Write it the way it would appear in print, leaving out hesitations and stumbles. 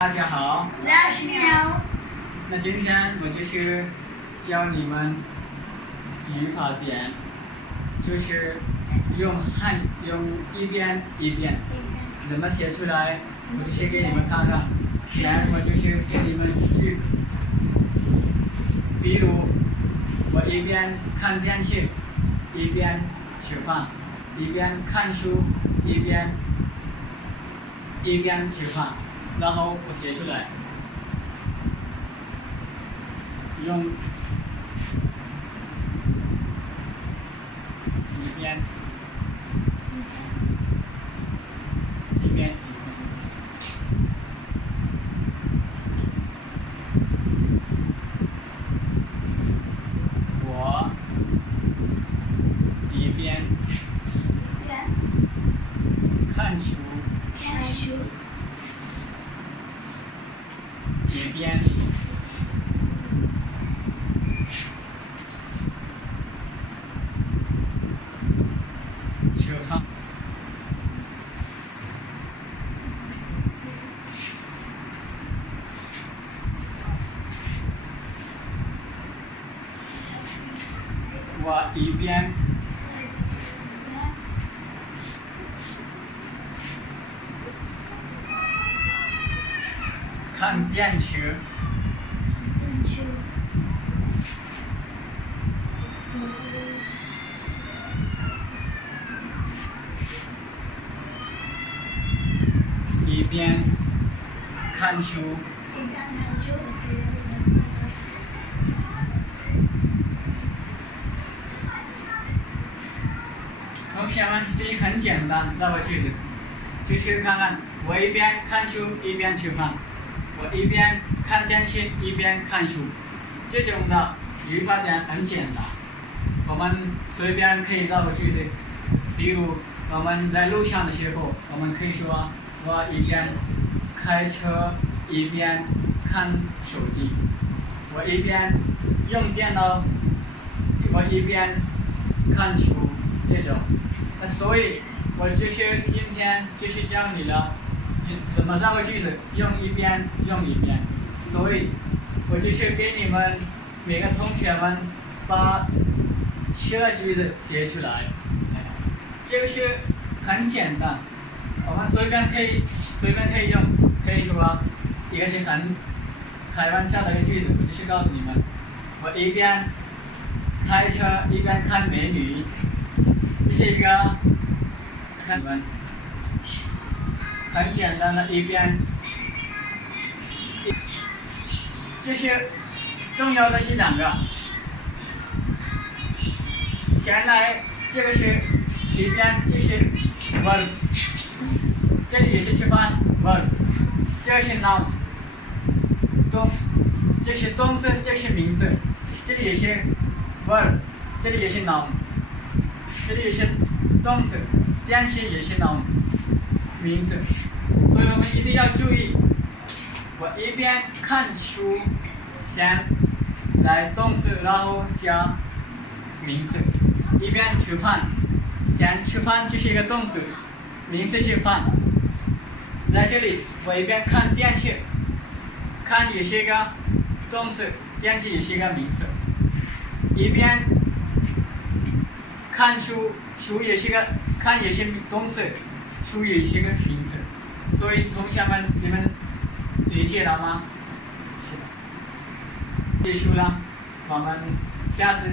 大家好，老师好。那今天我就是教你们语法点，就是用一遍一遍怎么写出来，我就写给你们看看。然后我就是给你们句子，比如我一边看电视，一边吃饭，一边看书，一边吃饭。然后我写出来，用一边我一边看书，一边吃饭。我一边看电视，一边看书。同学们，这是很简单，造个句子，就是看看我一边看书一边吃饭，我一边看电视一边看书，这种的语法点很简单，我们随便可以造个句子，比如我们在路上的时候，我们可以说我一边开车一边看手机，我一边用电脑，我一边看书，这种。所以我就是今天就是教你了，怎么造个句子，用一边。所以我就是给你们每个同学们把这个句子写出来，这个是很简单，我们随便可以用，可以说一个是很开玩笑的一个句子，我就是告诉你们，我一边开车一边看美女，这是一个很简单的一边。就是重要的是两个，先来这个是一边，这是 verb， 这里也是吃饭 verb， 这是 noun 这是动词，这是名词，这里也是 verb， 这里也是 noun， 这里也是动词，电视也是 noun 名词，所以我们一定要注意，我一边看书，先来动词，然后加名词；一边吃饭，先吃饭就是一个动词，名词是饭。在这里，我一边看电视，看也是一个动词，电视也是一个名词；一边看书，书也是个看也是动词，书也是个名词。所以同学们，你们理解了吗？是的。结束了，我们下次。